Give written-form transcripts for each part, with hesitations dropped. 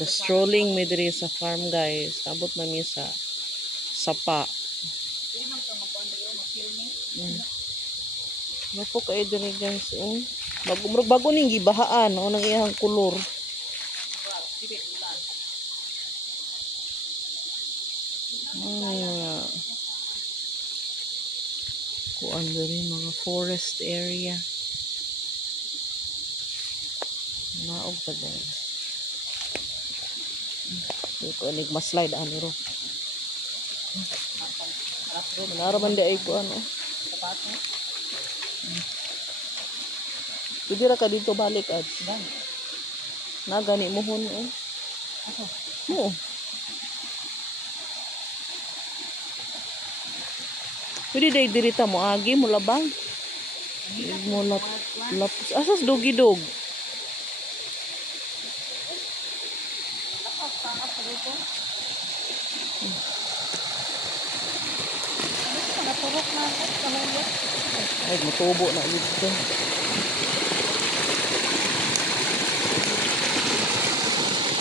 The strolling me diri sa farm guys. Abot na mi sa sapa. Bapo kayo diri guys. Bago ning gibahaan o nang iyang kulor. Kuan diri mga forest area. Naog pa diri. Ito anig maslide ani ro. Naraman di ay kuan Pwede ra ka dito balik at nagani mo hun mo. Pwede day dirita mo agi mo labang. Mo lapos asas dog. Ay matubo na dito.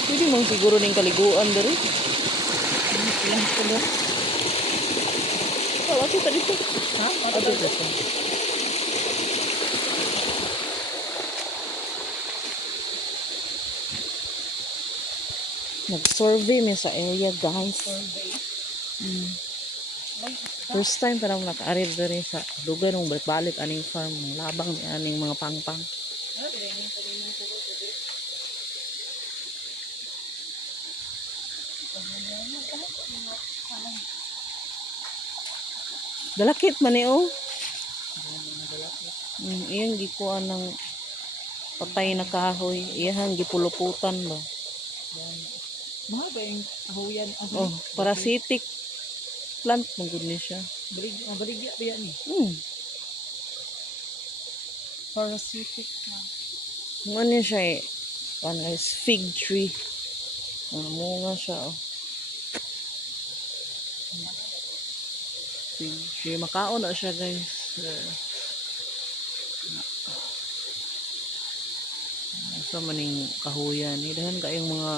Pwede mong siguro ning kaliguan diri. Ilang kulo. Wala kita dito. Ha? Ato dito. Nag-survey mi sa area guys. First time pa naman naka-arrive diri sa lugar ng balik aning farm. Labang ni aning mga pangpang. Dalakit man ni iyang gikuan ng patay na kahoy. Iyang gipuluputan ba. Mga ba yung kahuyan? Parasitic plant mong gud ni siya. Baligya ba yan eh? Parasitic man. Ano siya is fig tree. Munga siya Fig tree. Makaon na siya guys. Sa maning kahuyan. Dahan kayong mga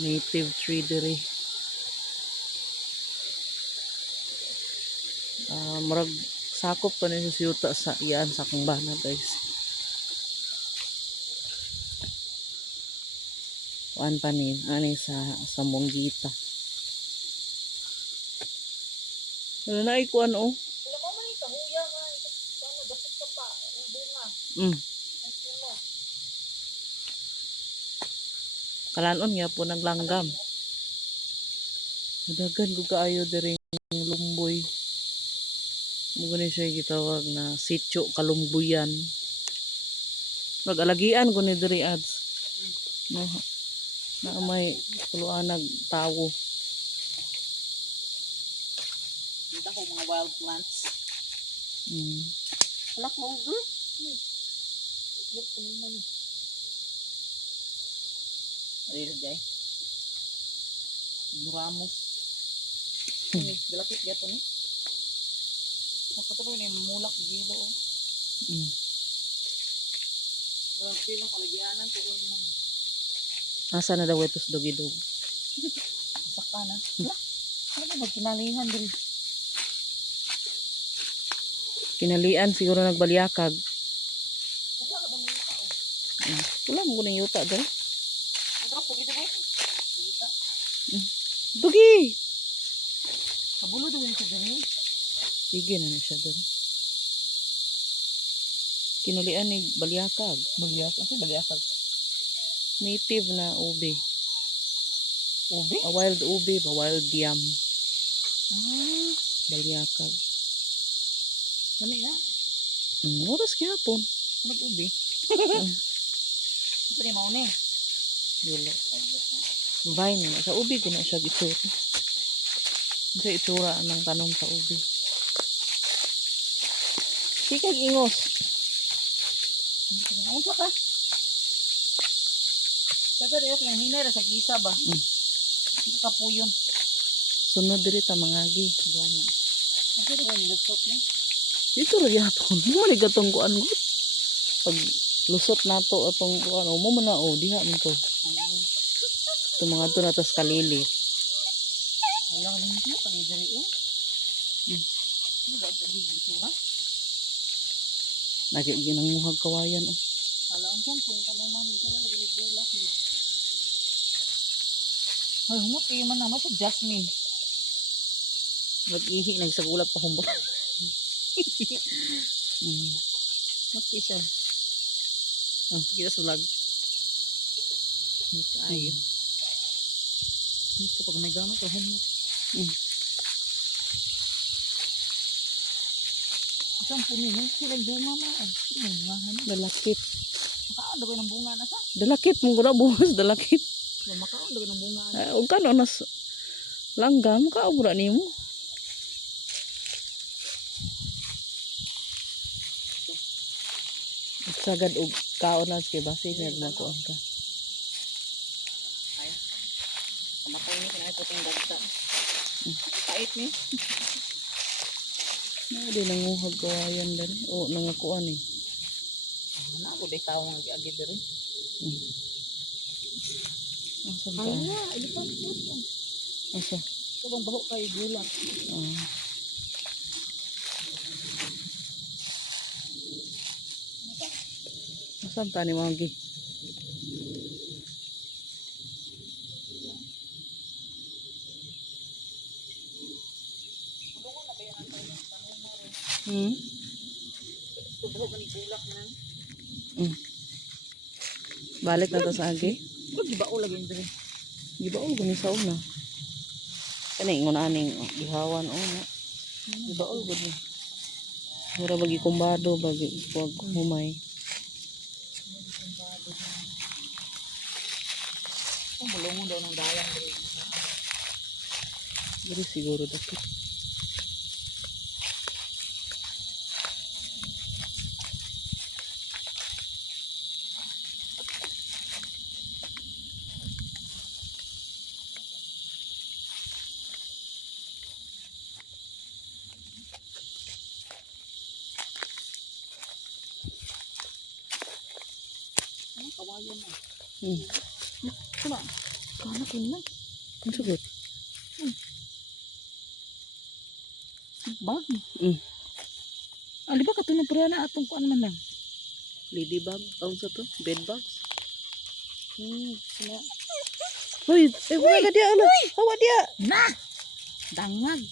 native tree diri. Murag sakop pa ni siyuta sa iyan sa akong bana guys. Kuan pa ni ani sa monggita. Ano na ikuan Wala mo man yung kahuya nga. Paano dapat ka pa? Yung bunga. Kalanon nga po naglanggam. Madagan ko kaayo diri lumboy. Mugani siya gitawag na sitio kalumbuyan. Mag-alagian ko ni diri ads. Na may kuluanag tawo. Dito ko mga wild plants. Wala ko girl. Look naman. Ayun guys. Ramos. Galakit gato ni. Makatuloy ni mulak gilo. Wala silang kalagyanan pero naman. Asa na daw itos dugidog. Saka na. Wala magkinalihan din. Kinalian siguro nagbalyakag. Wala ka bang yuta Wala mo na yuta dali. Ito ko dito boy. Yuta. Dugi. Kabulo daw yung sa dami. Sige na siya doon. Kinalian ni balyakag. Balyakag. Ano balyakag? Native na ube. Ube? Wild ube ba? Wild yam. Balyakag. Ano yan? Oras kihapon. Nag-ube. Ito ni maune. Yulo. Vine na. Sa ube ko na siya gitsura. Sa itsura ng tanom sa ube. Sikag ingos. Unsa ka? Sabi rin yung hinera sa gisa ba? Hindi ka po yun. Sunod diri ta mangagi. Gani. Kasi rin yung lusot ni. Dito ra yapon. Mo ni gatong kuan ko. Pag lusot nato atong kuan mo man na diha man to. Ito mga to natas kalili. Wala ka din po, kaya dali o. Wala ka din dito ha. Naginanguhag kawayan oh. Wala ang saan, kung tanuman nito na naginibulak ni. Ay, humot man naman sa Jasmine. Nag-ihi nagsagulat pa humbo. Mati siya. Ang kita sa vlog. Mati ayo. Mati pag may gamit o humot. Saan po ninyo? Silang bunga mo. Ay, may bungahan. Dalakit. Makaon daw ng bunga na sa. Dalakit mong guna buhos dalakit. Makaon daw ng bunga na. Og kano nas langgam ka ura nimo. Sagad og kaon na kay base na kuan ka. Ay. Kamatay ni kinay puting dagsa. Pait ni. Na di nanguhag kawayan dali. O nangakuan eh. Na ko day tawo nga agi diri. Asa Ay ba? na, ilipan po. Asa? Sabang baho kay gulang. Asan ta ni Magi? Baho ka ni gulak man. Balik na ta sa agi. Kung di ba o lagi diri? Gibaol gani sa una. Kani ingon aning gihawan o na. Gibaol gud ni. Mura bagi kumbado bagi wag humay. Kung bulungon daw ng dayang diri. Diri siguro dakit. Ay, kawayan na. Sama. Kana kun na. Ang sugot. Bag. Ali ba katong priya na atong kuan man lang. Lady bag, kaun sa to? Bed bugs. Sina. Hoy, wala ka dia ala. Hawa dia. Na! Dangag.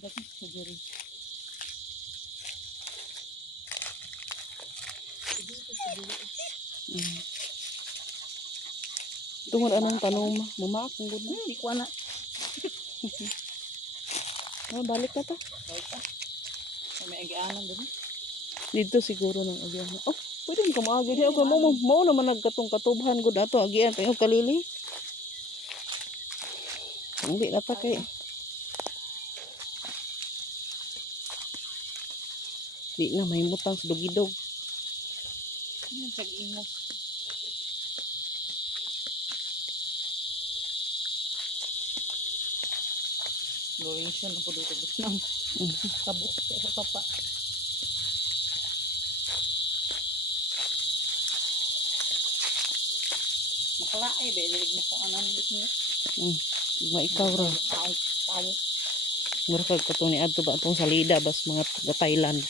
Bakit sa diri? Tungod anong tanom mamak ang gud. Hindi ko na. Balik na ta. May agianan din. Dito siguro nang agihan. Oh, pwede mo kamaagi di ako mo naman nagkatong katubhan gud ato agihan tayo kalili. Hindi na ta kay. Di na may mutang sa dugidog. Tag-imo. Loration na po dito. Nang kabuk sa papa. Makalay ba? Ililig mo kung anong niya. Maikaw ra. Tao. Mura kag katong ni adto ba atong salida bas mga taga Thailand.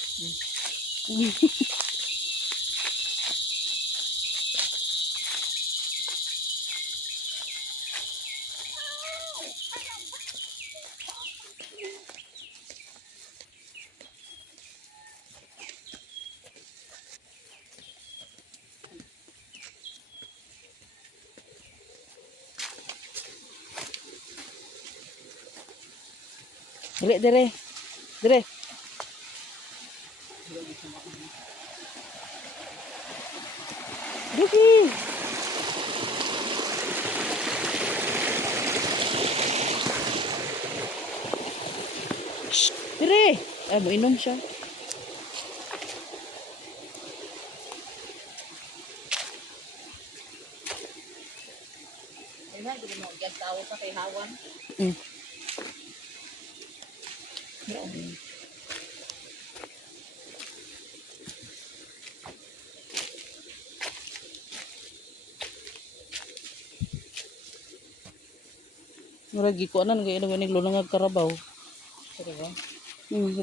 Dire dire. Dire. Dire. Shh, dire. Ay, mo inom siya. Ayun na, hindi mo tao sa kay Hawan. Murag gikuanan kay ilang niglo nang karabaw. Sige ba?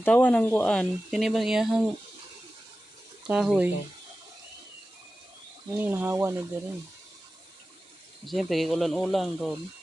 Tawa ng kuan. Kini bang iyahang kahoy. Ini nahawa ni diri. Siyempre kay ulan-ulan ron.